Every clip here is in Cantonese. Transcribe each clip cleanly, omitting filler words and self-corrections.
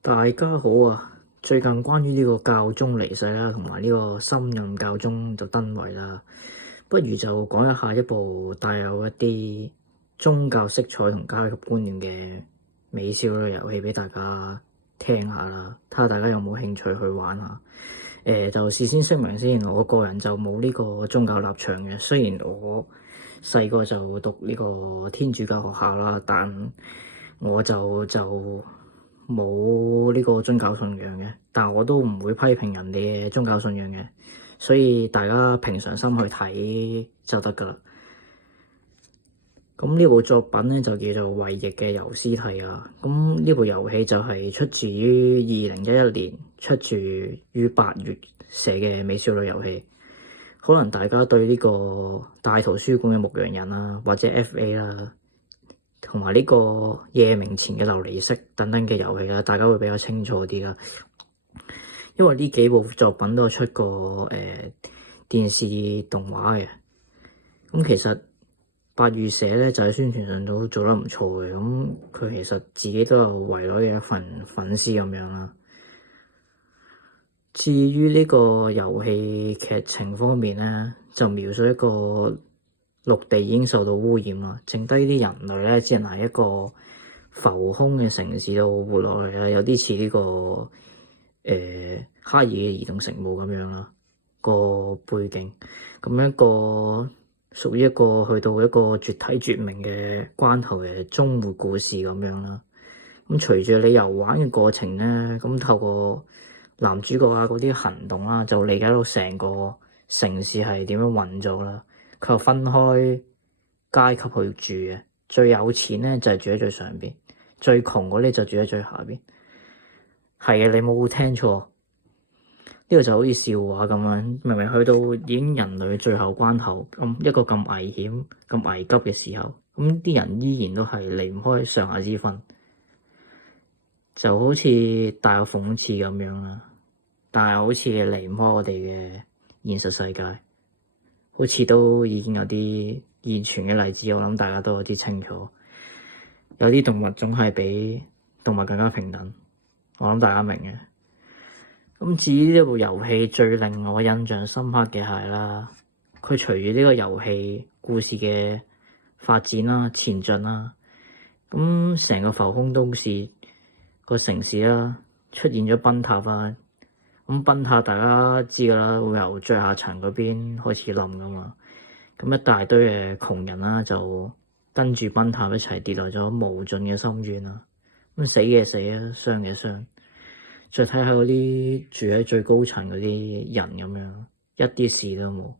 大家好啊！最近關於呢個教宗離世啦，同埋呢個新任教宗就登位啦，不如就講一下一部帶有一啲宗教色彩同教育觀念嘅美少女遊戲俾大家聽下啦，睇下大家有冇興趣去玩下。就事先聲明先，我個人就冇呢個宗教立場嘅，雖然我細個就讀呢個天主教學校啦，但我就冇呢個宗教信仰嘅，但我都唔會批評人哋嘅宗教信仰嘅，所以大家平常心去睇就得噶啦。咁呢部作品咧就叫做《衛奕嘅遊屍體》啦。咁呢部遊戲就係出自於2011年，出自於8月寫嘅美少女遊戲。可能大家對呢個大圖書館嘅牧羊人啦，或者 FA 啦，同埋呢個夜明前嘅琉璃色等等嘅遊戲啦，大家會比較清楚啲啦。因為呢幾部作品都有出過電視動畫嘅。咁其實八月寫咧就喺宣傳上都做得唔錯嘅。咁佢其實自己都有圍內嘅一份粉絲咁樣啦。至於呢個遊戲劇情方面咧，就描述一個陸地已經受到污染啦，剩低啲人類咧只能喺一個浮空嘅城市度活落去啦，有啲似呢個哈爾嘅移動城堡咁樣啦，個背景咁一個屬於一個去到一個絕體絕命嘅關頭嘅終末故事咁樣啦。咁隨住你遊玩嘅過程咧，咁透過男主角啊嗰啲行動啦，就理解到成個城市係點樣運作啦。佢又分開階級去住嘅，最有錢咧就係住喺最上邊，最窮嗰啲就住喺最下邊。係啊，你冇聽錯，呢個就好似笑話咁樣，明明去到已經人類最後關頭，咁一個咁危險、咁危急嘅時候，咁啲人依然都係離唔開上下之分，就好似帶有諷刺咁樣啦。但係好似離唔開我哋嘅現實世界，好似都已經有啲現存嘅例子，我諗大家都有啲清楚。有啲動物總係比動物更加平等，我諗大家明嘅。咁至於呢部遊戲最令我印象深刻嘅係啦，佢隨住呢個遊戲故事嘅發展啦、前進啦，咁成個浮空都市個城市啦出現咗崩塌啦。咁崩塌大家知㗎啦，會由最下層嗰邊開始冧㗎嘛。咁一大堆嘅窮人啦，就跟住崩塌一齊跌落咗無盡嘅深淵啦。咁死嘅死啊，傷嘅傷。再睇下嗰啲住喺最高層嗰啲人咁樣，一啲事都冇，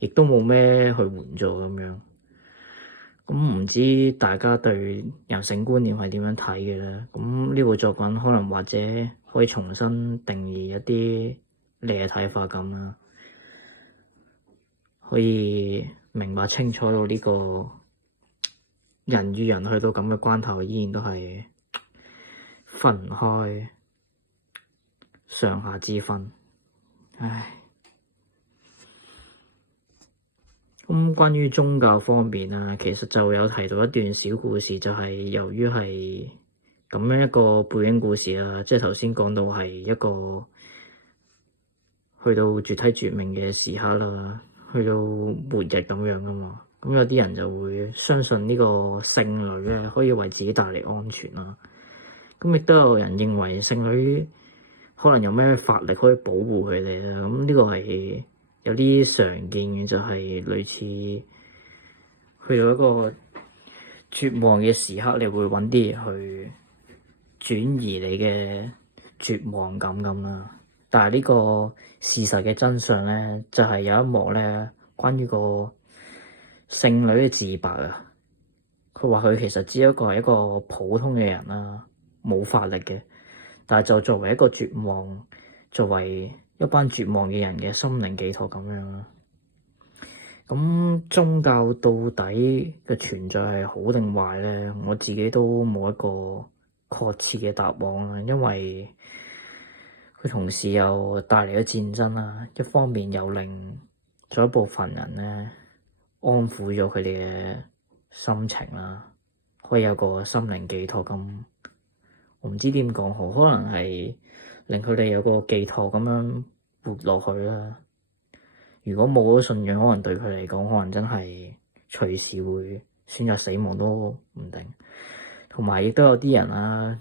亦都冇咩去援助咁樣。咁唔知大家對人性觀念係點樣睇嘅咧？咁呢部作品可能或者可以重新定義一啲你嘅睇法咁啦，可以明白清楚到呢個人與人去到咁嘅關頭，依然都係分唔開上下之分。唉。咁關於宗教方面啊，其實就有提到一段小故事，就係由於係咁樣一個背景故事啦，即係頭先講到係一個去到絕體絕命嘅時刻啦，去到末日咁樣噶嘛。咁有啲人就會相信呢個聖女咧可以為自己帶嚟安全啦。咁亦都有人認為聖女可能有咩法力可以保護佢哋啦。咁呢個係有啲常見嘅，就係類似去到一個絕望嘅時刻，你會揾啲嘢去轉移你嘅絕望感咁啦。但係呢個事實嘅真相咧，就係有一幕咧，關於個聖女嘅自白啊。佢話佢其實只不過係一個普通嘅人啦，冇法力嘅，但係就作為一個絕望，作為一班絕望嘅人嘅心靈寄託咁樣啦。咁宗教到底嘅存在係好定壞咧？我自己都冇一個確切嘅答案啦，因為佢同時又帶嚟咗戰爭啦，一方面又令咗一部分人咧安撫咗佢哋嘅心情啦，可以有個心靈寄託咁我唔知點講好，可能係令佢哋有個寄託咁樣活落去啦。如果冇咗信仰，可能對佢嚟講，可能真係隨時會選擇死亡都唔定。同埋亦都有啲人啦，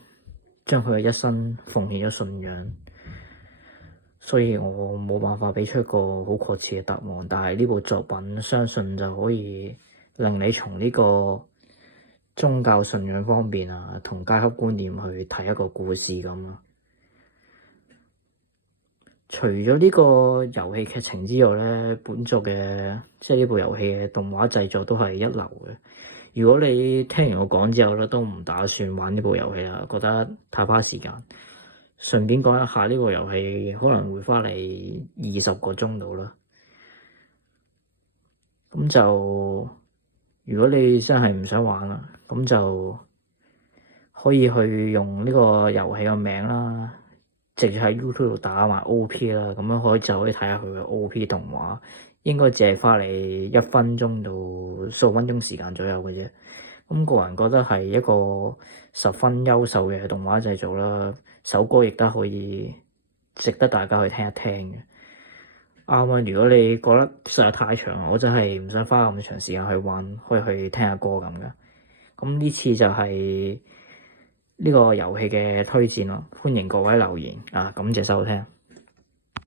將佢嘅一生奉獻咗信仰，所以我冇辦法俾出一個好確切嘅答案。但係呢部作品相信就可以令你從呢個宗教信仰方面啊，同階級觀念去睇一個故事咁啊。除咗呢個遊戲劇情之外咧，本作嘅即係呢部遊戲嘅動畫製作都係一流嘅。如果你聽完我講之後咧，都唔打算玩呢部遊戲啦，覺得太花時間。順便講一下呢個遊戲可能會花你20個鐘度啦。咁就如果你真係唔想玩啦，咁就可以去用呢個遊戲嘅名啦。直接喺 YouTube 度打埋 OP 啦，咁樣就可以睇下佢嘅 OP 動畫，應該只係花你1分鐘到15分鐘時間左右嘅啫。咁個人覺得係一個十分優秀嘅動畫製造啦，首歌亦都可以值得大家去聽一聽嘅。啱啊！如果你覺得實在太長，我真係唔想花咁長時間去玩，可以去聽下歌咁嘅。咁呢次就係呢個遊戲嘅推薦咯，歡迎各位留言啊！感謝收聽。